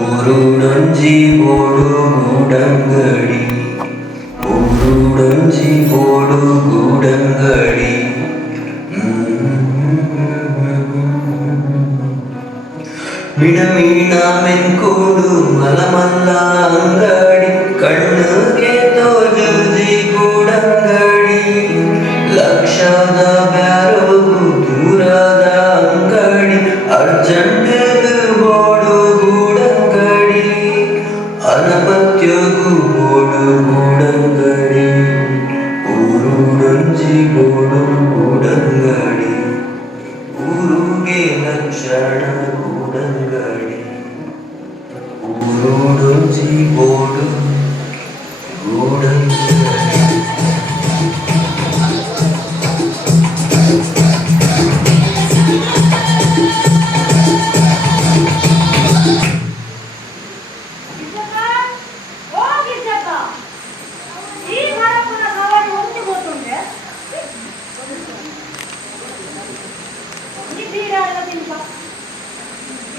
ಊರುಡೊಂಜಿ ಬೋಡು ಗೂಡಂಗಡಿ, ಊರುಡೊಂಜಿ ಬೋಡು ಗೂಡಂಗಡಿ, ಮಿಣ ಮೀಣ ಮೆನ್ಕೂಡು ಮಲಮಲ್ಲ ಅಂಗಡಿ, ಕಣ್ಣುಗೆ ತೋಜುಜಿ ಗೂಡಂಗಡಿ, ಲಕ್ಷದ ಬ್ಯಾರೋಗು ದೂರದ ಅಂಗಡಿ, ಅರ್ಜೆಂಟ್ ಬೋಡು ಗೂಡಂಗಡಿ, ಅನಪತ್ಯಗೂ ಬೋಡು ಗೂಡಂಗಡಿ, ಊರುಡೊಂಜಿ ಬೋಡು ಗೂಡಂಗಡಿ, ಊರುಗೆ ಲಕ್ಷಣ ಗೂಡಂಗಡಿ, ಊರುಡೊಂಜಿ ಬೋಡು ಗೂಡಂಗಡಿ.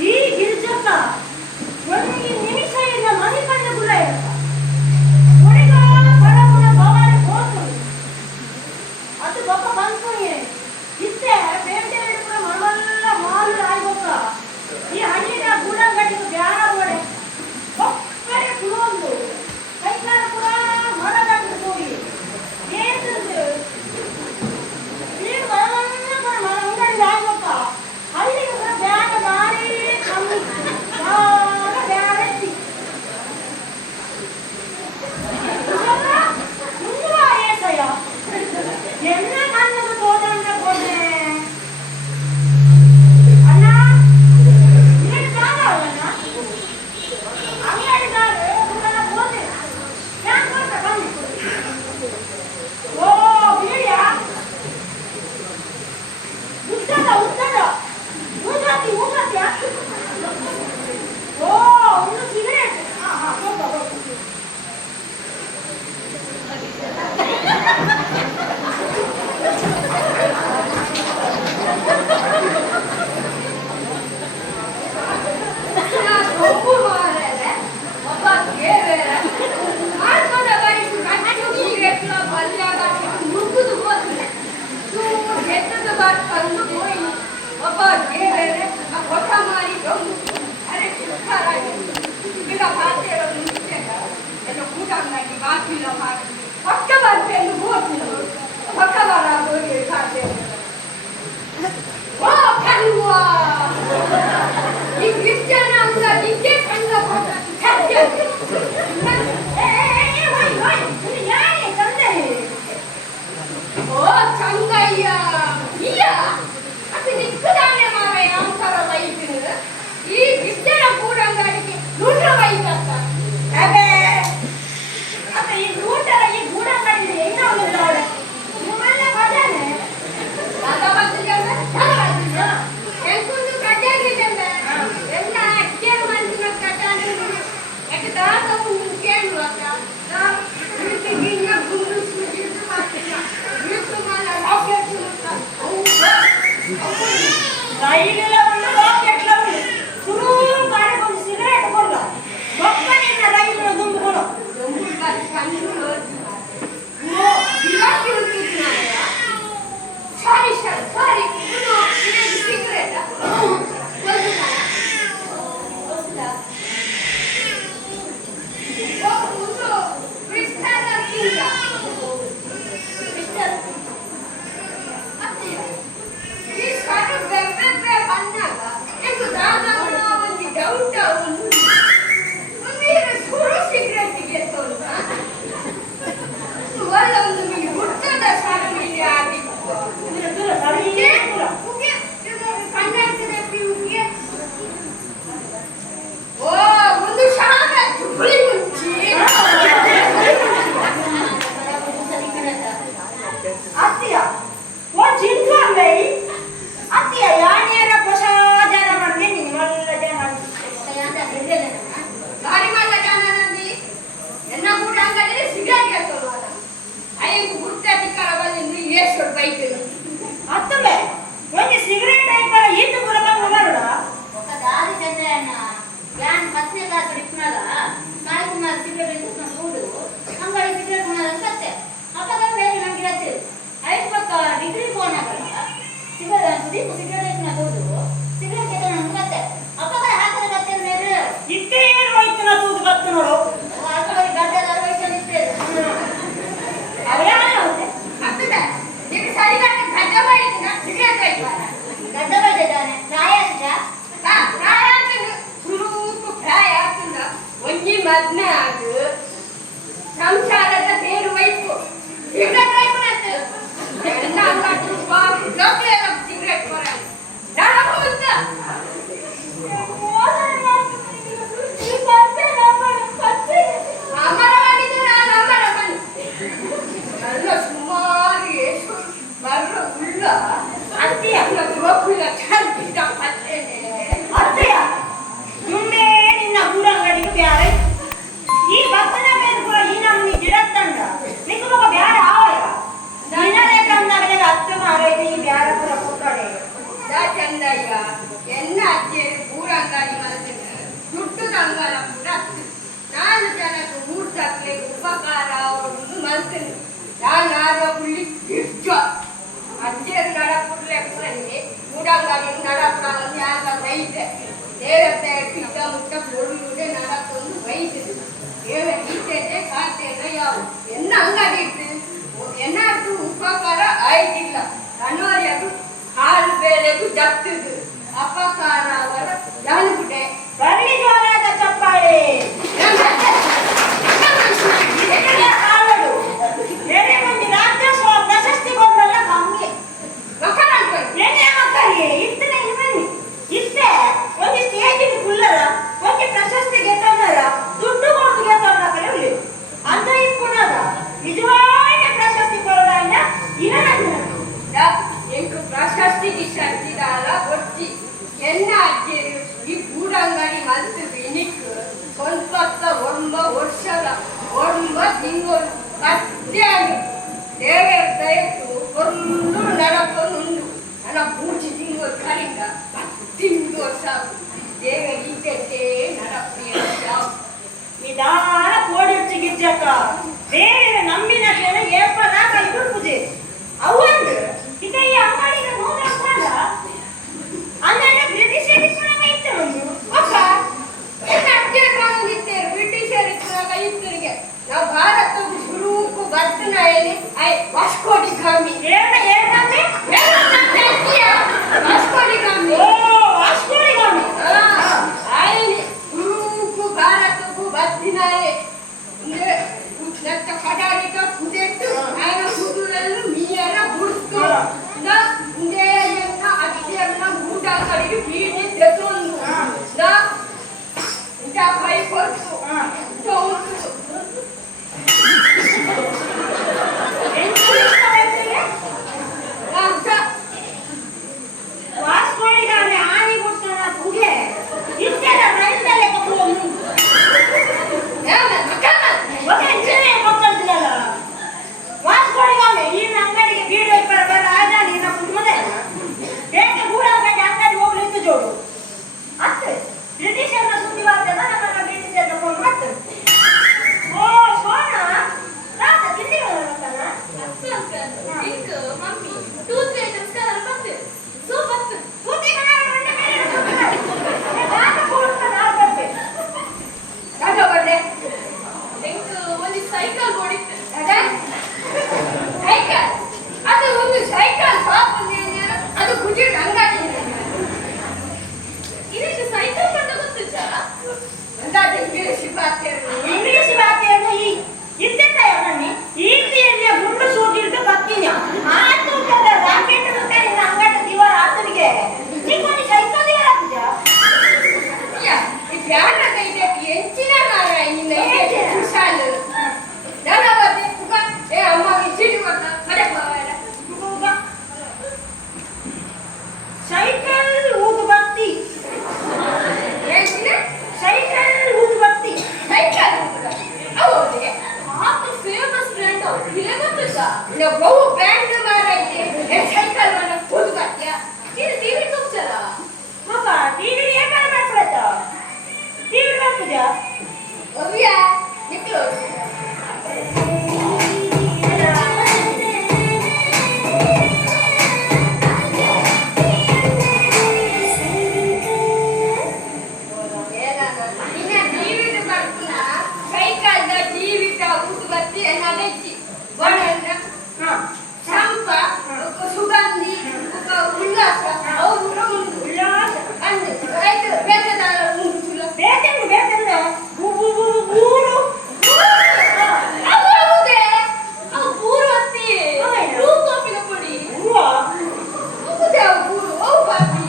ಈ ಗಿರ್ಜಕ್ಕ ಒಂದು ನಿಮಿಷ ಇಲ್ಲ ಮನೆ ಕಂಡ ಗುಲ ಇರತ್ತ ಒಡೆಗ ಬಡಪುರ ಬಾವಾಡೆ ಹೋತು ಅದು ಬೊಕ್ಕ ಬಂದ್ಕೊಯೆ ಇತ್ತೆ ಬೇಂಟೆ ಹಿಡ್ಕೊಂಡು ಮನವಲ್ಲ ಮಾಲು ಆಯ್ಬೊಕ್ಕ ಈ ಹಣ್ಣಿನ ಗೂಡಂಗಡಿಗೆ ಬ್ಯಾರ ಓಡೆ ಒಕ್ಕಡೆ ಕುಲೊಂದು ಕೈಕಾರ ಪುರ ಮರದಂಡು ಹೋಗಿ ಏನು ನೀರು ಬರವನ್ನ ಮನ ಅಂಗಡಿ ಆಯ್ಬೊಕ್ಕ ಅಲ್ಲಿಗೆ ಪುರ ಬ್ಯಾರ ಬಾರಿ ಕಮ್ಮಿ ಬ್ಯಾರ ಬ್ಯಾರೆತ್ತಿ ಊಟ ಕೊಡುವುದೇ ನಾಲ್ಕೊಂದು ವೈದ್ಯರು ಈಚೆ ಖಾತೆಯನ್ನ ಯಾವ ಎನ್ನ ಅಂಗಡಿ ಇಟ್ಟು ಎನ್ನಾದ್ರು ಉಪಕಾರ ಆಯ್ತಿಲ್ಲ ಕಣ್ಣೋರಿಯದು ಹಾಲು ಬೇಳೆಗೂ ಜಪ್ತಿದ್ದು ಅಪಕಾರ ಅವರ ಜಾನುಗುಡೆ ಬರಲಿ ಜೋರಾದ ಚಪ್ಪಾಳೆ. ಕಾವಲು ಬೇರೆ ಮಂದಿ ರಾಜ್ಯೋತ್ಸವ ಪ್ರಶಸ್ತಿ ಕೊಡ್ರಲ್ಲ ಕಮ್ಮಿ ಎಣ್ಣೆ ಮಕ್ಕಳಿಗೆ ಇತ್ತನೆ ಬನ್ನಿ ಇಷ್ಟೇ ಒಂದು ಸ್ಟೇಜಿಗೆ ಕುಲ್ಲರ ಒಂದು ಪ್ರಶಸ್ತಿ ಗೆದ್ದವರ ದುಡ್ಡು ಕೊಟ್ಟು ಗೆದ್ದವರ ಕಲೆ ಅಂತ ಇಪ್ಪುನದ ನಿಜವಾದ ಪ್ರಶಸ್ತಿ ಕೊಡೋಣ ಇರಲ್ಲ ಎಂಟು ಪ್ರಶಸ್ತಿಗೆ ಶಕ್ತಿದಾಲ ಒತ್ತಿ ಎನ್ನ ಅಜ್ಜಿಯರು ಈ ಗೂಡಂಗಡಿ ಮತ್ತು ವಿನಿಕ್ ಸ್ವಲ್ಪ ವರ್ಷದ ತಿಂಗಳು ಮಧ್ಯಾಹ್ನ ದೇವರ ದಯಟ್ಟು ಒಂದು ನಡಪನುಂಡು ನನ್ನ ಮೂರ್ತಿ ತಿಂಗಳು ಕರಿಂದ 10 ವರ್ಷ ದೇವ ಇದ್ದಕ್ಕೆ ನಡಪ್ರಿಯ ನಿಧಾನ ಕೋಡಿ ಗಿಜ್ಜಕ್ಕ ದೇವರ ನಂಬಿನ ಕೆಲ ಏಪನ ಕೈಗಳು ಪೂಜೆ ಅವಂದು ಇದೆಯ ಅಂಗಡಿಗೆ ನೋಡಲ್ಲ ಅನ್ನ ಬ್ರಿಟಿಷರ್ ಇತ್ತು ಅಪ್ಪ ಬ್ರಿಟಿಷರ್ ಇತ್ತರಿಗೆ ನಾವು ಭಾರತ ಶುರುಕು ಬರ್ತನ ವಾಸ್ಕೋಡಿ ಗಾಮಿ ವಾಸ್ಕೋಡಿ ಗಾಮಿ ವಾಸ್ಕೋಡಿ ಗಾಮಿ ಶುರುಕು ಭಾರತಕ್ಕೂ ಬರ್ತಿನ ಕಡಾರಿಕ ಕುದೆಟ್ಟು ఆయన ಕುದುರಲು ಮೀಯರ ಬುಡ್ತು ಅಜ್ಜಿಯನ್ನ ಊಟ ಕಡೆಗೆ ಬೀದಿ ತೆತ್ತೊಂದು ಇಂಥ ಕೈ ಕೊಟ್ಟು ವಾಸ್ಕೋಡಿ ಗಾಮಿ ಆನಿ ಕೊಡ್ತಾನ ಪೂಜೆ ಇತ್ತೆಲ್ಲ ರೈತಲ್ಲೇ ಮಕ್ಕಳು ವಾಸ್ಕೋಡಿ ಗಾಮಿ ಈ ಅಂಗಡಿಗೆ ಬೀಡು ಬರ ರಾಜ ನಿನ್ನ ಕುಟುಂಬದ ಬೇಕೆ ಗೂಡಂಗಡಿ ಅಂಗಡಿ ಹೋಗ್ಲಿತ್ತು ಜೋಡು ಅತ್ತೆ ಬ್ರಿಟಿಷರ್ನ ಸುದ್ದಿ ಬರ್ತದ ನಮ್ಮನ್ನ ಬ್ರಿಟಿಷರ್ ತಗೊಂಡು ಮಾಡ್ತಾರೆ. ಓ ಸೋನಾ ರಾತ ತಿಂಡಿ ಮಮ್ಮಿ ಟೂತ್ ಐಟಮ್ಸ್ ಕಲರ್ ಬಂತು ಸೂಪ್ ಬಂತು ಕೂತಿ ರಾಜ ಬರ್ದೆ ಒಂದು ಸೈಕಲ್ ಓಡಿತ್ತು ಸೈಕಲ್ ಅದು ಒಂದು ಸೈಕಲ್ ಶಾಪ್ ಅದು ಕುಜಿಟ್ ಅಂಗಡಿ ಇದಕ್ಕೆ ಸೈಕಲ್ ಬಂದ ಗೊತ್ತಿಲ್ಲ ಅಂದಾಜು ಇಂಗ್ಲಿಷ್ ಭಾಷೆಯನ್ನು ಈ ಇದ್ದೆತ್ತ ನನ್ನಿ ಈಟಿಯಲ್ಲಿ ಗುಂಡು ಸೂಟಿರ್ದು ಕತ್ತಿನ ಆತು ಕದ ರಾಕೆಟ್ ನಿನ್ನ ಅಂಗಡಿ ದಿವಾರ ಆತನಿಗೆ ನೀಗೊಂದು ಸೈಕಲ್ ದಿವಾರ ಆಗ್ತದ ಈ ಬ್ಯಾಡ ಕೈದೆ ಎಂಚಿನ ನಾರಾಯಣ ಕುಶಾಲ್ ದಾನವತಿ ಕುಕ ಏ ಅಮ್ಮ ಇಚ್ಚಿಡಿ ಮತ್ತ ಕಡೆ ಬಾವರ ಸೈಕಲ್ ಊದುಬತ್ತಿ ಎಂಚಿನ ಸೈಕಲ್ ಊದುಬತ್ತಿ ಸೈಕಲ್ ಹೌದು ಮಾತು ಫೇಮಸ್ ಬ್ರ್ಯಾಂಡ್ ಇಲ್ಲೇ ಗೊತ್ತಿಲ್ಲ ಇಲ್ಲ ಬಹು ಬ್ರ್ಯಾಂಡ್ ಮಾರೈತೆ ಏ ಸೈಕಲ್ ಮನ ಊದುಬತ್ತಿಯ ಇದು ಟಿವಿ ತೋರ್ಸಲ್ಲ ಮಗ ಟಿವಿ ಏನ್ ಮಾಡ್ಕೊಳತ್ತ ಟಿವಿ ಮಾಡ್ತಿದ್ದ ಅವ್ಯ ನಿಕ್ಲು ಸುಗಂಧಿ ಉಲ್ಲಾಸ ಅವರು ಉಲ್ಲಾಸ ಬೇಕಂದ್ರೆ ಬೇಕಂದ್ರೆ ಊರು ಪೂರು ಹೊತ್ತಿ ಕಾಫಿನ ಪುಡಿ ಹೂವ ಪೂರು ಅವು ಬಾಕಿ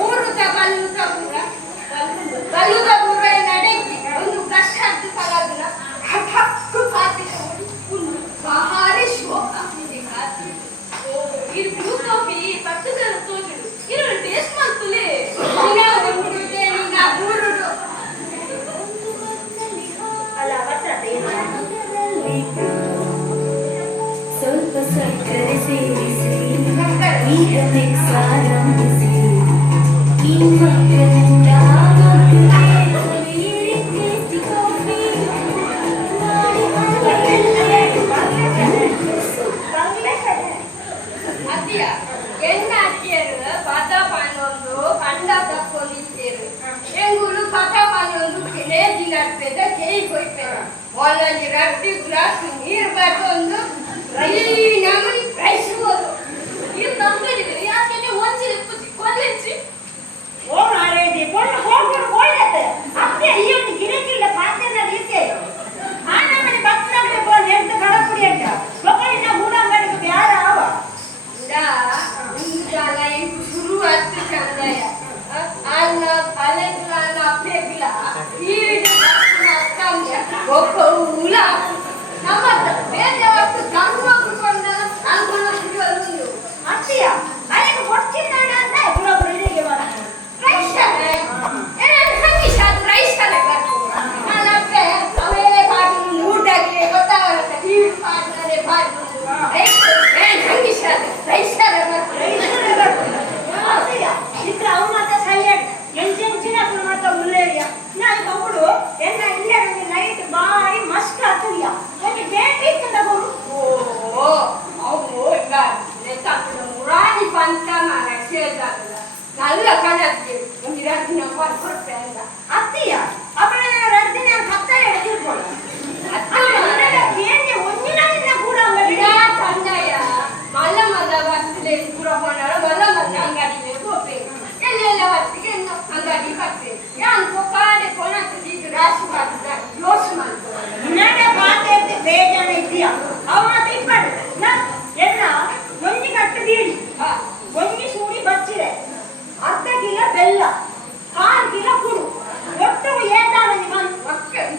ಊರು ಕಲ್ಲುದ ಪೂರ ನಡೆಗಿ ಒಂದು ಕಷ್ಟ ಫಲದ ಹಕ್ಕು ಕಾಫಿ ಭಾರಿ ಶೋಕ ಇದು ಬ್ಲೂ ಕಾಫಿ ಪಟ್ಟದ ತೋಜಿಡು ಇರೋ ಟೇಸ್ಟ್ ಮಾಡ್ತಲೇ ಅಲ್ಲ ಬರ್ತದೆ ಸ್ವಲ್ಪ ಸಕ್ಕರೆ ಸೇರಿಸಿ ಈಗ ಮಿಕ್ಸ್ ಆರಂಭಿಸಿ ಈ ಮಕ್ಕಳಿಂದ ಟೇಸ್ಟಿ ಕಾಫಿ ಮಾಡಿ ಅತ್ತಿಯ ಎಣ್ಣ ಅತ್ತಿಯರು ಪದ ಪಣ್ಣೊಂದು ಕಂಡ ತಕ್ಕೊಂಡು ಒಳ್ಳೇದಾಗಲ್ಲ. നല്ല ಕಣಕ್ಕೆ ಒಂದು 2 ದಿನ ಕೊಡ್ತೆ ಅಂತ. ಅತ್ತಿಯ ಅಪ್ಪನ 2 ದಿನ ಹತ್ತ ಹಿಡಿದಿರ್ಬೋದು. ಏನು ಒಂದಿನ ದಿನ ಕೂಡ ಚಂದಯ್ಯ ಮಲ್ಲ ಮಲ್ಲ ಬಸ್ಲೆ ಪೂರ ಕೊಂಡಾರ ಮಲ್ಲ ಮಲ್ಲ ಅಂಗಡಿಗೆ ಹೋಗ್ಬೇಕು. ಎಲ್ಲೆಲ್ಲ ಹೊತ್ತಿಗೆ ಅಂಗಡಿ ಬರ್ತೇನೆ. ನಾನು ಕಾಡೆ ಕೊನತ್ತಿದ್ದು ರಾಶಿ ಮಾಡ್ತಿದ್ದ ಯೋಚನೆ ಮಾಡ್ತಾರೆ. ನನ್ನ ಮಾತೆ ಬೇಜಾನ ಇದೆಯಾ ಅವನ ತಿಪ್ಪಡು ಎಲ್ಲ ಒಂಜಿ ಕಟ್ಟು ಬೀಳಿ ಒಂಜಿ ಸೂಡಿ ಬಚ್ಚಿದೆ 1/2 ಕಿಲೋ ಬೆಲ್ಲ 1/2 ಕಿಲೋ ಕುಡು ಒಟ್ಟು ಏಟಾಣ ನಿಮ್ಮ ಮಕ್ಕಳು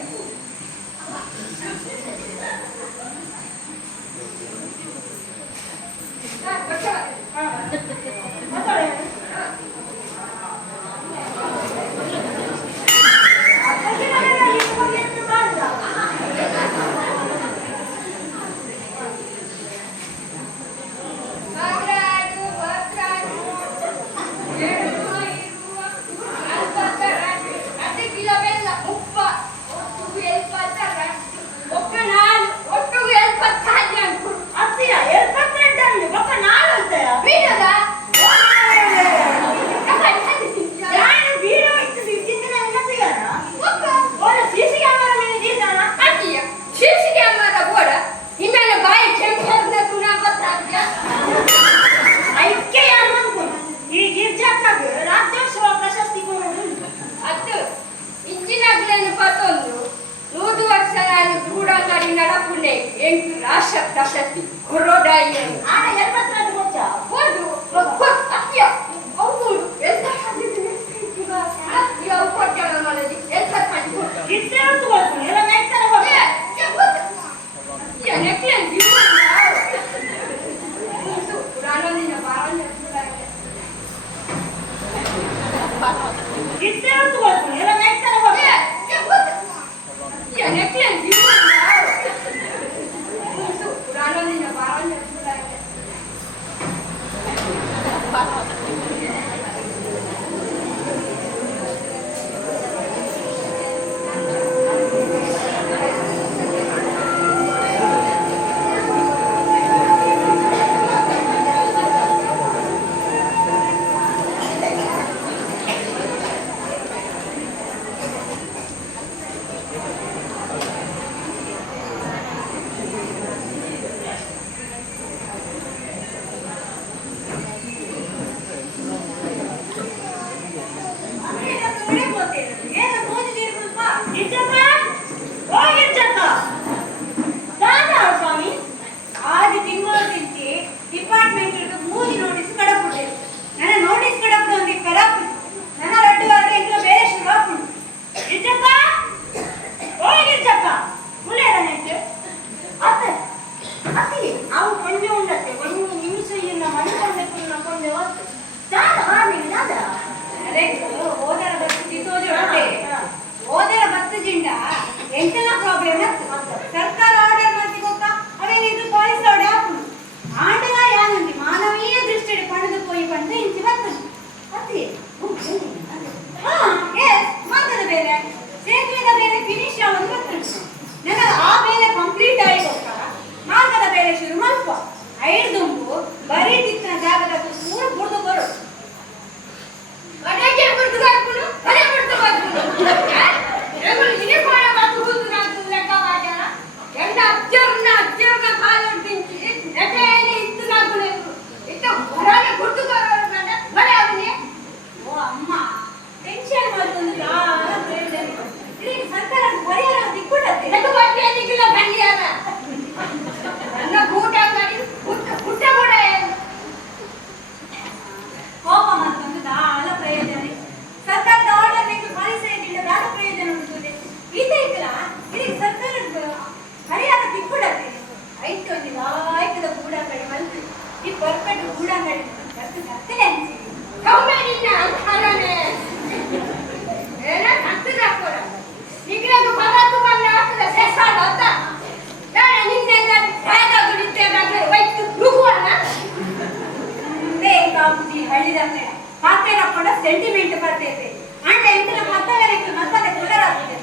ಸೆಂಟಿಮೆಂಟ್ ಬರ್ತೈತೆ ಅಂಡ ಇಂದಿನ ಮತ್ತವರಿಗೆ ಮತ್ತದೇ ಕುಳ್ಳರಾಗ್ತದೆ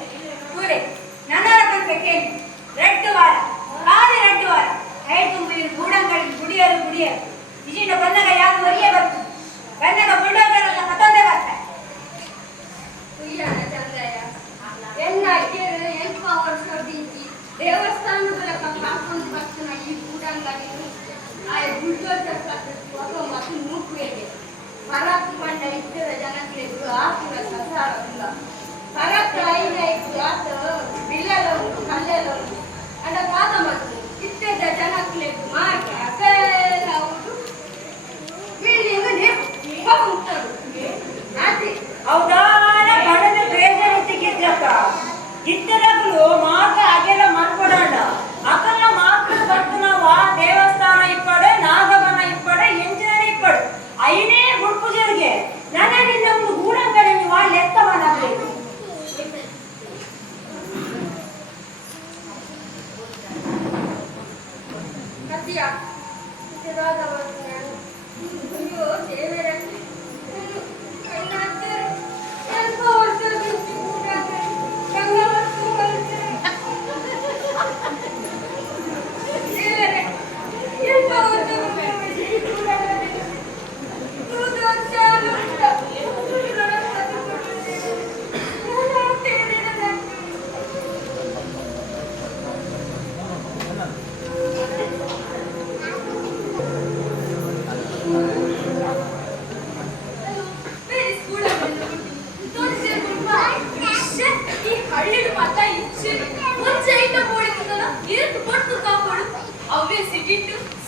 ಕೂರೆ ನನ್ನರ ಬಗ್ಗೆ ಕೇಳಿ ರೆಡ್ ವಾರ ಕಾಲಿ ರೆಡ್ ವಾರ ಐದು ತುಂಬಿ ಗೂಡಂಗಡಿ ಗುಡಿಯರು ಗುಡಿಯರು ಇಜಿಂದ ಬಂದಾಗ ಯಾರು ಹೊರಿಯೇ ಬರ್ತು ಬಂದಾಗ ಬುಲ್ಡೋಜರ್ ಮತ್ತೊಂದೇ ಬರ್ತಾರೆ. ಉಯ್ಯಾನ ಚಂದ್ರಯ್ಯ ಎಲ್ಲ ಕೇಳಿದ್ರೆ ಎಂಪ ವರ್ಷ ಬಿಂಕಿ ದೇವಸ್ಥಾನದ ಕಾಕೊಂಡು ಬರ್ತಾನ ಈ ಗೂಡಂಗಡಿ ಆ ಬುಲ್ಡೋಜರ್ ಕಟ್ಟು ಮತ್ತು ನೂಕುವೆಗೆ ಪರಾಕ್ ಬಂಡ ಇದ್ದರ ಜನಕ್ಕೆ ಆತುರ ಸಂಸಾರ ಇಲ್ಲ ಪರಾಕ್ ಐನ ಇತ್ತು ಆತ ಬಿಲ್ಲಲ ಉಂಟು ಕಲ್ಲೆಲ್ಲ ಉಂಟು ಅಂಡ ಪಾತ ಮತ್ತು ಇದ್ದದ ಜನಕ್ಕೆ ಮಾಡಿ ಅಕಲ್ಲ ಉಂಟು ಬಿಲ್ಡಿಂಗ್ ಉಂಟರು ಅದೇ ಅವದಾನ ಬಡದ ಬೇಜಾರಿದ್ದಕ್ಕ ಇದ್ದರಗಳು ಮಾತ್ರ ಹಾಗೆಲ್ಲ ಮಾಡ್ಕೊಡೋಣ ಅಕಲ್ಲ ಮಾತ್ರ ಬರ್ತನವ ದೇವಸ್ಥಾನ ಇಪ್ಪಡೆ ನಾಗವನ ಇಪ್ಪಡೆ ಎಂಜಿನ ಇಪ್ಪಡು ಐನೇ ಗುಡ್ಪುಜರಿಗೆ ನನಗೆ ನಮ್ದು ಗೂಡಂಗಡಿ ನೀವು ಲೆಕ್ಕವನಾಗಬೇಕು. ಸತ್ಯ ಅಯ್ಯೋ ದೇವರ ಎಂತ ವರ್ಷ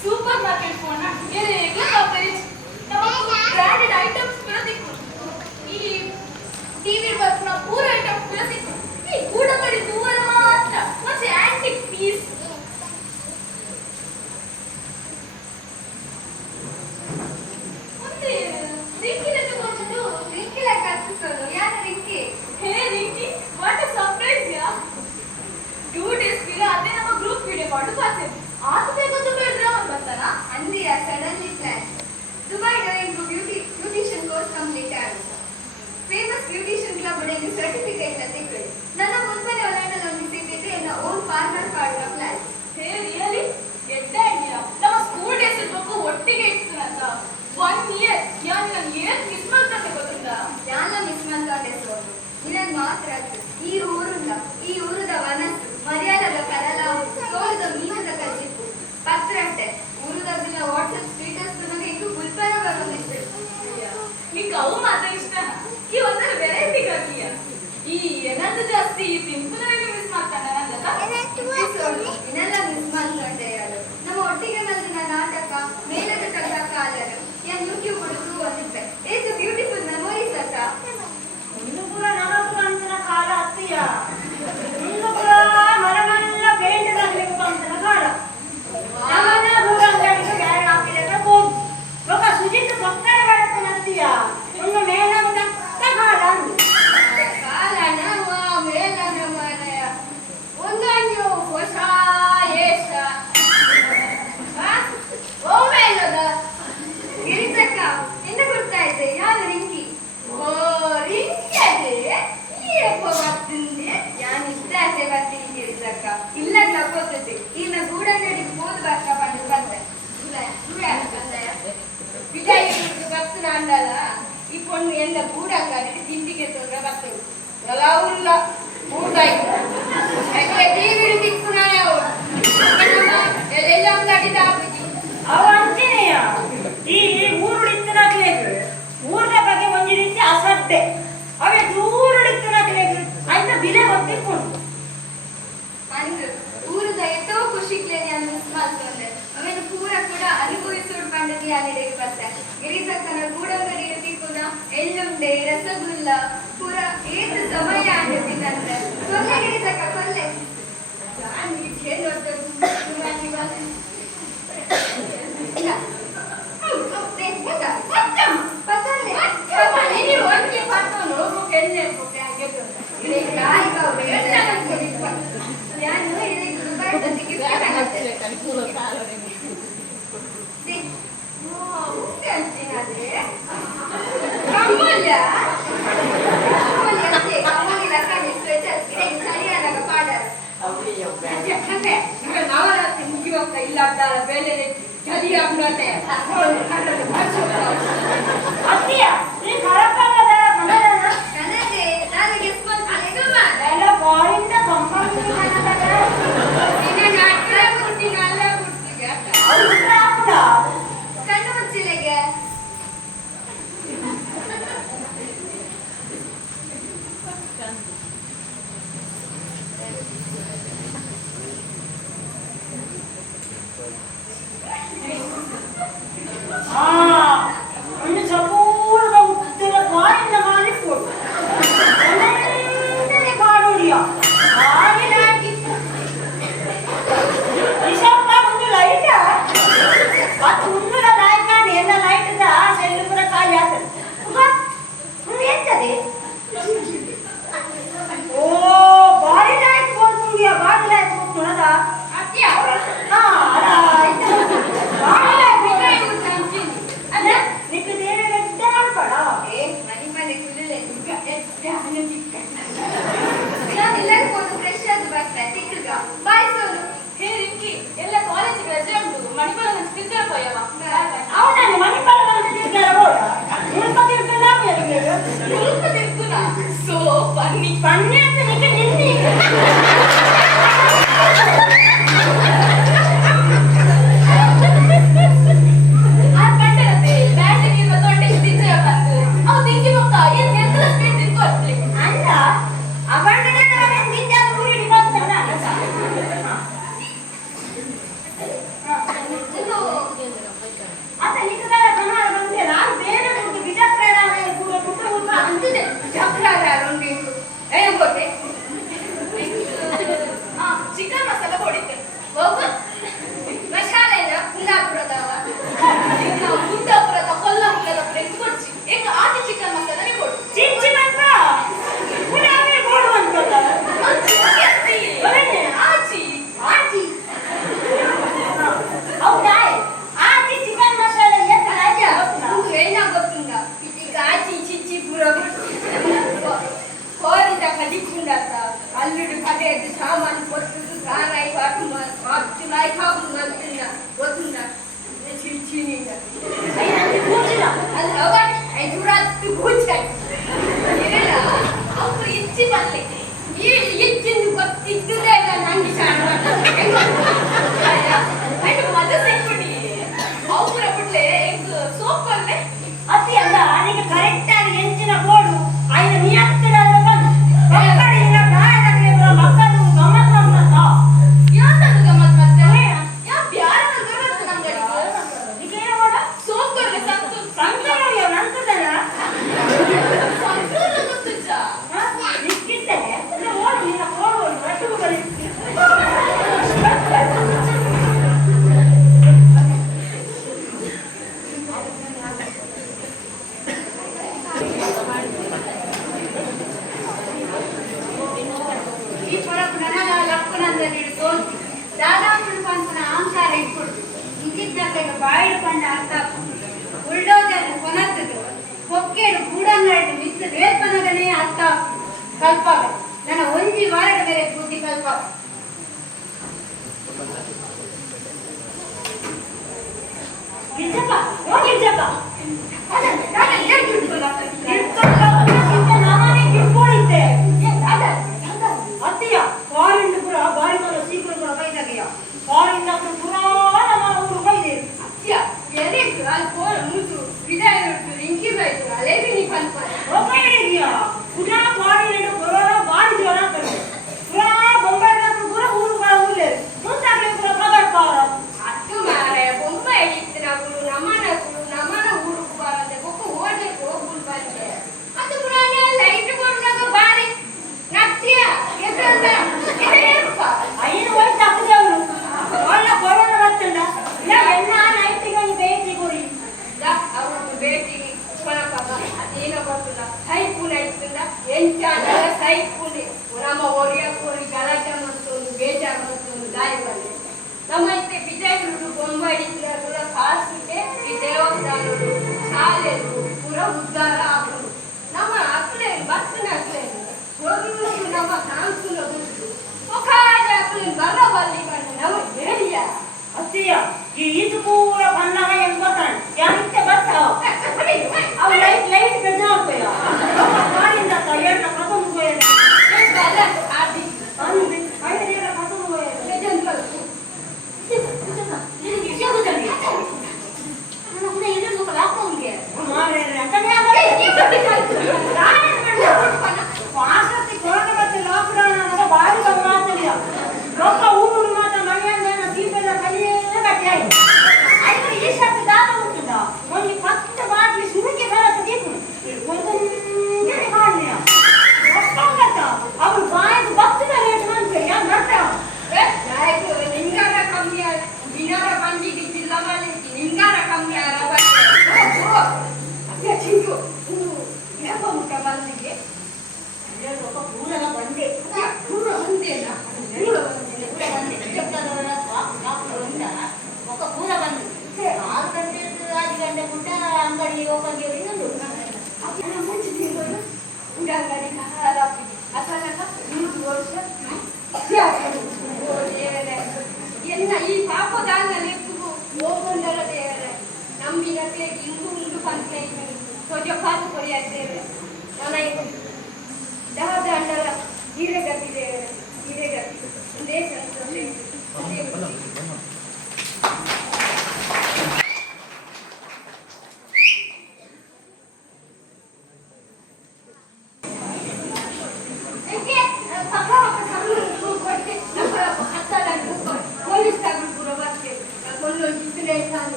super market phone branded items ಕೂಡ ಸಿಕ್ಕು ಈ ಟಿವಿ ಬರ್ನ ಪೂರ ಐಟಮ್ಸ್ ಕೂಡ ಸಿಕ್ಕು ಈ ಗೂಡಂಗಡಿ ದೂರ ಮಾತ್ರ ಮತ್ತೆ ಆಂಟಿಕ್ ಪೀಸ್ ಒಂದೇ ರಿಂಕಿನ ತಗೊಂಡು ರಿಂಕಿಲ ಕತ್ತಿಸೋದು ಯಾರ Rinki hey Rinki what a surprise ಯಾ 2 days ಬಿಲ ಅದೇ ನಮ್ಮ ಗ್ರೂಪ್ ವಿಡಿಯೋ ಮಾಡಿ பார்த்தேன் ಆತ ಬೇಕಂತ ಬೇಡ್ರ ಬರ್ತಾನ ಅಂದಿಯ suddenly plan Dubai going to beautician course complete ಆಗಿದೆ famous beautician club ಒಳಗೆ ಸರ್ಟಿಫಿಕೇಟ್ ತೆಗೆದು ನನ್ನ ಮುಂಬೈ ಒಳಗಡೆ ಒಂದು ಸಿಕ್ಕಿದೆ ನನ್ನ own parlour card plan hey really get the idea ನಮ್ಮ ಸ್ಕೂಲ್ ಡೇಸ್ ಇದ್ಬೇಕು ಒಟ್ಟಿಗೆ ಇರ್ತನಂತ 1 year ನಾನು ಏನ್ ಮಿಸ್ ಮಾಡ್ಕೊಂಡೆ ಗೊತ್ತಿಲ್ಲ ಯಾನ ಮಿಸ್ ಮಾಡ್ಕೊಂಡೆ ಸೋನು ನಿನಗೆ ಮಾತ್ರ ಈ ಊರುಲ್ಲ ಈ ಊರದ ವನಸ್ಸು ಮರ್ಯಾದದ ಕರಲ ತೋರದ ಮೀನದ ಕಲಿಸಿತ್ತು ಪತ್ರಟ್ಟೆ ಊರುದಾಗಿನ ವಾಟ್ಸಪ್ ಸ್ಟೇಟಸ್ ನನಗೆ ಇದು ಗುಲ್ಬರ ಬರೋದಿತ್ತು ನಿಂಗೆ ಅವು ಮಾತ್ರ ಇಷ್ಟ ಈ ಒಂದರ ವೆರೈಟಿ ಕಲಿಯ ಈ ಏನಂತ ಜಾಸ್ತಿ ಈ ಸಿಂಪಲ್ ಆಗಿ ಮಿಸ್ ಮಾಡ್ತಾನೆ ಇನ್ನೆಲ್ಲ ಮಿಸ್ ಮಾಡ್ಕೊಂಡೆ ಯಾರು ನಮ್ಮ ಒಟ್ಟಿಗೆ ಮಲ್ದಿನ ನಾಟಕ ಮೇಲದ ಕಳ್ಳ ಕಾಲರು ಯೂಟ್ಯೂಬ್ ಹುಡುಗರು ಬಂದಿದ್ದೆ ಇಟ್ಸ್ ಬ್ಯೂಟಿಫುಲ್ ಮೆಮೊರೀಸ್ ಅಕ್ಕ ಇನ್ನು ಪೂರ ನನಗೂ ಅಂತಿನ ಕಾಲ ಹತ್ತಿಯ ಇನ್ನು ಪೂರ ಮರಮೆಲ್ಲ ಪೇಂಟ್ ಆಗ್ಲಿಕ್ಕೆ ಅಂತಿನ ಕಾಲ ನಮ್ಮನ್ನ ಗೂಡಂಗಡಿಗೆ ಬ್ಯಾರೆ ಹಾಕಿದಾಗ ಹೋಗಿ ಒಬ್ಬ ಸುಜಿತ್ ಪಕ್ಕದ ಬರತ್ತೆ ನತ್ತಿಯ ಒಂದು ಮೇಲಂತ ಕಾಲ ಅಂದು ಕಾಲನ ಮೇಲನ ಮನೆಯ ಒಂದನ್ನು ಹೊಸ ಏಷ ಓ ಮೇಲದ ಗಿರಿಜಕ್ಕ ಇನ್ನು ಗೊತ್ತಾಯ್ತು ಯಾರು ರಿಂಕಿ ಓ ರಿಂಕಿ ಅದೇ ಏಪ್ಪ ಬರ್ತಿಂದೆ ನಾನು ಇಷ್ಟ ಅದೇ ಬರ್ತೀನಿ ಗಿರಿಜಕ್ಕ ಇಲ್ಲ ತಗೋತದೆ ಇನ್ನ ಗೂಡಂಗಡಿ ಹೋದ್ ಬರ್ಕ ಬಂದು ಬಂದೆ ವಿಜಯ್ ಬರ್ತು ಅಂದಲ್ಲ ಈ ಪೊಣ್ಣು ಎಲ್ಲ ಗೂಡಂಗಡಿ ತಿಂಡಿಗೆ ತೊಂದ್ರೆ ಬರ್ತದೆ ಎಲ್ಲವುಲ್ಲ ಊಟಾಯ್ತು ಯಾಕೆ ಟಿವಿ ತಿಕ್ಕು ನಾನೇ ಅವಳು ಎಲ್ಲ ಅಂಗಡಿ ಆಗ್ಬಿಟ್ಟು ಅವ ಅಂತೀನೆಯ ಈ ಊರುಳಿತ್ತನಾಗ್ಲೇದು ಊರ್ನ ಬಗ್ಗೆ ಒಂದು ರೀತಿ ಅಸಡ್ಡೆ ಅವೇ ದೂರುಳಿತ್ತನಾಗ್ಲೇದು ಆಯ್ತ ಬಿಲೆ ಗೊತ್ತಿಕ್ಕೊಂಡು ಅಂದ್ರು ಊರದ ಎಷ್ಟೋ ಖುಷಿಗ್ಲೇನೆ ಅನ್ನು ಮಿಸ್ ಮಾಡ್ಕೊಂಡೆ ಆಮೇಲೆ ಪೂರ ಕೂಡ ಅನುಭವಿಸೋಡ್ ಪಂಡದಿ ಅಲ್ಲಿಗೆ ಬರ್ತೆ ಗಿರಿಜಕ್ಕನ ಗೂಡಂಗಡಿ ಇರ್ತಿಕ್ಕುನ ಎಳ್ಳುಂಡೆ ರಸಗುಲ್ಲ ಪೂರ ಏತು ಸಮಯ ಅಂದಿದ್ದಂತೆ ಕೊಲ್ಲೆ ಗಿರಿಜಕ್ಕ ಕೊಲ್ಲೆ ನಾನು ಕೇಳೋದು ಇಲ್ಲ ನೀವು ಒಟ್ಟಿಗೆ ಪಟ್ಟನು ಹೋಗ್ಬೇಕು ಎಣ್ಣೆ ಹೋಗ್ಬೇಕು ಹಾಗೆ ನಾನು ಇದಕ್ಕೆ ದುಬೈ ಮುಗಿಯೋಗ್ತಾ ಇಲ್ಲ ಬೆಲೆ ಚಳಿ ಆಗ್ಬಿಡತ್ತೆ ಅತ್ತಿಯ ನೀ ಕರಕಲ್ಲದ ಮನನ ನನಗೆ ನನಗೆ ಸ್ವಂತ ಅಲೆಗಮ್ಮ ಎಲ್ಲ ಬಾಯಿಂದ ಕಂಪನಿ ಮನದ ನಿನ್ನ ನಾಟ್ಯ ಗುರ್ತಿ ನಲ್ಲ ಗುರ್ತಿಗೆ ಅದು ಹಾಕುದ ಕಣ್ಣು ಮುಚ್ಚಿಲೆಗೆ ಒಂದು ಚಪೂರದ ಉತ್ತರ ಬಾಯಿಂದ ಮಾಡಿ ಕೊಡು ಕಾಡೋಡಿಯ ಹಾಗೆ ನಾಕಿ ನಿಶಪ್ಪ ಒಂದು ಲೈಟ್ ಆ ತುಂಬಿದ ಲೈಟ್ ಎಲ್ಲ ಲೈಟ್ ಸೆಲ್ಲು ಪುರ ಖಾಲಿ ಆಗ್ತದೆ ಎಂತದೆ ಓ ಬಾರಿ ಲೈಟ್ ಕೊಡ್ತೀಯ ಬಾರಿ ಲೈಟ್ ಕೊಡ್ತೀನದ ಅತ್ಯ ಹಾ ಅಲ್ಲ ಬಾರಿ ಲೈಟ್ ಅಲ್ಲ ನಿಕ್ಕೆ ದೇರೆ ಗಂಟೆ ಮಾಡ್ಬೇಡ ಮನೆ ಕುಳ್ಳಲೆ ನಾನೆಲ್ಲರಿಗೂ ಒಂದು ಫ್ರೆಶ್ ಆಗಿ ಬರ್ತಾ ತಿಕ್ಕಗ ಬಾಯ್ಸೋರು ಹೇ ರಿಂಕಿ ಎಲ್ಲ ಕಾಲೇಜಿಗೆ ರಜೆ ಉಂಟು ಮಣಿಪಾಲ ತಿರ್ಗಾರ ಹೋಯವ ಅವನ ಮಣಿಪಾಲ ತಿರ್ಗಾರ ಹೋಡ ಉಳ್ಕ ತಿರ್ಗಾರ ಉಳ್ಕ ತಿರ್ಗುನ ಸೋ ಪನ್ನಿ ಪನ್ನೆ ಅಂತ ನಿಕ್ಕೆ ನಿನ್ನೆ ಆ ಕಂಡರತೆ ಬ್ಯಾಟಿಗೆ ಇರುವ ತೊಟ್ಟೆ ತಿಂಜೆ ಬಂದು ಅವು ತಿಂಗಿ ಮಕ್ಕ ಏನ್ ನೆಕ್ಕಲ ಸ್ಪೇಸ್ ತಿಂದು ಅಟ್ಲಿ ಅಲ್ಲ ಅವಣ್ಣನ ನಾನು ನಿಂಜಾ ಊರಿ ಬಂತಲ್ಲ ಅತ ನಿಕ್ಕದ ಕನ್ನಡ ಬಂದೆ ನಾನು ಬೇರೆ ಒಂದು ಬಿಜಾಕ್ರಾರ ಕೂಡ ಕೂಡ ಅಂತಿದೆ ಜಕ್ರಾರ ರೊಂಡಿಂಗು ಏನ್ ಗೊತ್ತೇ ಚಿಕನ್ ಮಸಾಲ ಹೊಡಿತೆ ಹೋಗು ಮಸಾಲೆನ ಕುಂದಾಪುರದವ ನಾವು ಕುಂದಾಪುರದ ಕೊಲ್ಲಾಪುರದ ಫ್ರೆಂಡ್ಸ್ ಕೊಡ್ಸಿ ಈಗ ಆಚೆ ಚಿಕನ್ ಮಸಾಲನೇ ಕೊಡು ಚಿಂಚಿ ಬಂತ ಕುಡಾವೆ ಗೋಡು ಅಂತಲ್ಲ ಆಚಿ ಆಚಿ ಹೌದಾ ಆಚಿ ಚಿಕನ್ ಮಸಾಲೆ ಎಷ್ಟು ರಾಜ ನಂಗೆ ಏನ ಗೊತ್ತುಂಡ ಈಗ ಆಚಿ ಚಿಚ್ಚಿ ಪೂರ ಕೋರಿದ ಕದಿಕುಂಡತ್ತ ಅಲ್ಲುಡು ಕಡೆಯದು ಸಾಮಾನು ಕೊಟ್ಟು ಸಾರಾಯಿ ಹಾಕು ಚುಲಾಯಿ ಹಾಕು ಮಂತಿನ ಗೊತ್ತುಂಡ ಚಿಚ್ಚಿನಿಂದ ಅಲ್ಲ ಐದು ರಾತ್ರಿ ಕೂಚಾಯಿ ಇರಲ್ಲ ಅವ್ರು ಇಚ್ಚಿ ಬರಲಿ ಈ ಇಚ್ಚಿಂದು ಗೊತ್ತಿದ್ದುದೇ ಇಲ್ಲ ನಂಗೆ ಶಾಣ ಆಯ್ತು ಮದ ಸಿಕ್ಬಿಡಿ ಅವ್ರ ಬಿಡ್ಲೆ ಈಗ ಸೋಪ್ ಅಲ್ಲೇ ಅತಿ ಅಲ್ಲ ಅದಕ್ಕೆ ಕರೆಕ್ಟ್ ಆಗಿ ಎಂಚಿನ ಬೋರ್ಡು ಐದು ನಿಯತ್ತಿನ ಬಂದು ಮಕ್ಕಳಿನ ಗಾಯನಕ್ಕೆ ಮಕ್ಕಳು ಗಮನ ಬಂದ ಯಾತದು ಗಮ್ಮತ್ ಮತ್ತೆ ಯಾ ಬ್ಯಾರ ಬರುತ್ತೆ ನಮ್ಗಳಿಗೆ ಈಗೇನು ಮಾಡ ಸೋಪ್ ಕೊಡ್ಲೆ ಸಂತು ಸಂತೋಷ ನಂತದನ ಸಂತು ಗೊತ್ತುಜ್ಜ ನಿಕ್ಕಿದ್ದೆ ಓಡು ನಿನ್ನ ಓಡು ರಟ್ಟುಗಳು ಈ ಪರಕ್ ನನಗ ಲಕ್ಕನಂದ ಹಿಡ್ಕೊಂಡು ದಾದಾಪುರ ಪಂಪನ ಆಂಕಾರ ಇಟ್ಕೊಡ್ತು ಇಂತಿದ್ದಾಗ ಬಾಯಿಡು ಪಂಡ ಅರ್ಥ ಉಲ್ಡೋಜರ್ ಕೊನತ್ತದು ಕೊಕ್ಕೇಡು ಗೂಡಂಗಾಯ್ತು ಮಿತ್ತ ವೇಪನಗನೇ ಅರ್ಥ ಕಲ್ಪಾಗ ನನ್ನ ಒಂಜಿ ವಾರದ ಬೇರೆ ಬುದ್ಧಿ ಕಲ್ಪಾಗ ಗಿಜ್ಜಪ್ಪ ಓ ಗಿಜ್ಜಪ್ಪ ಅತ್ತಿಯ ಫಾರಿನ್ ಪುರ ಬಾರಿ ಮರ ಸೀಕರು ಪುರ ಕೈದಾಗೆಯ ಫಾರಿನ್ ಪುರ ನಮ್ಮ ಊರು ಕೈದೆ ಅತ್ಯ ಎರೆಕ್ಕು ಅಲ್ಲಿ ಪೋಲ ಮುದ್ದು ವಿದಾಯ ರಿಂಕಿ ಬಾಯ್ತು ಅಲೇಬಿ ನೀ ಕಲ್ಪ ಒಬ್ಬರಿಗೆಯ ಪುನಃ ಫಾರಿನ್ ಬರೋರ ಬಾರಿ ಜೋರ ಆಗ್ತದೆ ಪುರ ಬೊಂಬಾಯಿ ಪುರ ಊರು ಊರೇ ಮುಂದಾಗಲೇ ಪುರ ಪಗಾರ್ಪಾರ ಅತ್ತು ಮಾರೆ ಬೊಂಬೈ ಇತ್ತು ನಮ್ಮನ ಊರು ಬಾರಂತೆ ಬೊಕ್ಕ ಓಡೆ ಹೋಗ್ಬಿಟ್ಟು ಬಂದೆ ಅದು ಪುರಾಣ ಲೈಟ್ ಕೊಡ್ದಾಗ ಬಾರಿ ನತ್ಯ ಎದ್ರಂದ ಇದೇಪ್ಪ ಐನು ವಯಸ್ಸು ಆಗ್ತದೆ ಅವನು ಒಳ್ಳೆ ಕೊರೋನಾ ಬರ್ತಂಡ ಎಲ್ಲ ನೈಟಿಗೆ ಬೇಟಿ ಗುರಿ ಅವರು ಬೇಟಿಗೆ ಕೊಳಕಲ್ಲ ಅದೇನೋ ಬರ್ತದ ಸೈಪುನ ಇತ್ತಂದ ಎಂಚಾನ ಸೈಪುನೆ ನಮ್ಮ ಒರಿಯ ಕೋರಿ ಗಲಾಟೆ ಮತ್ತೊಂದು ಬೇಜಾರು ಮತ್ತೊಂದು ಗಾಯ ಬಂದಿದೆ ನಮ್ಮ ಇತ್ತೆ ವಿಜಯಗುರು ಬೊಂಬೈ ಕೂಡ ಕಾಸಿಗೆ ಈ ದೇವಸ್ಥಾನಗಳು ಶಾಲೆಗಳು ಪೂರ ಉದ್ಧಾರ ಆಗೋದು ನಮ್ಮ ಅಕ್ಕಲೆ ಬಸ್ಸಿನ ಅಕ್ಕಲೆ ಹೋಗಿದ್ರು ನಮ್ಮ ಕಾನ್ಸುಲ ಬಿಟ್ಟು ಒಕ್ಕಾದ ಅಕ್ಕಲೆ ಬರೋ ಬಲ್ಲಿ ಕಂಡು ನಮ್ಮ ಹೇಳಿಯ ಅತ್ತಿಯ ಈ ಇದು ಪೂರ ಬಣ್ಣ ಎಂಬತ್ತಾನೆ ಯಾರಿತ್ತೆ ಬರ್ತಾವ ಅವು ಲೈಟ್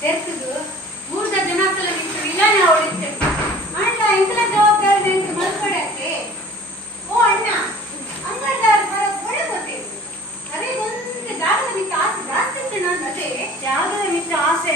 ತೆರ್ತದು ಮೂರ್ದ ಜನಕ್ಕೆಲ್ಲ ಬಿಟ್ಟು ಇಲ್ಲಾನೆ ಅವಳಿತ್ತೆ ಅಣ್ಣ ಇಂಕಲ ಜವಾಬ್ದಾರಿ ಮಲ್ಕೊಡಕ್ಕೆ. ಓ ಅಣ್ಣ ಅಂಗಡಿದಾರ ಒಳ್ಳೆ ಗೊತ್ತಿಲ್ಲ. ಅದೇ ಒಂದು ಜಾಗದ ಮಿತ್ತ ಆಸೆ ಜಾಸ್ತಿ ಇತ್ತು ನಾನು. ಅದೇ ಜಾಗದ ಮಿತ್ತ ಆಸೆ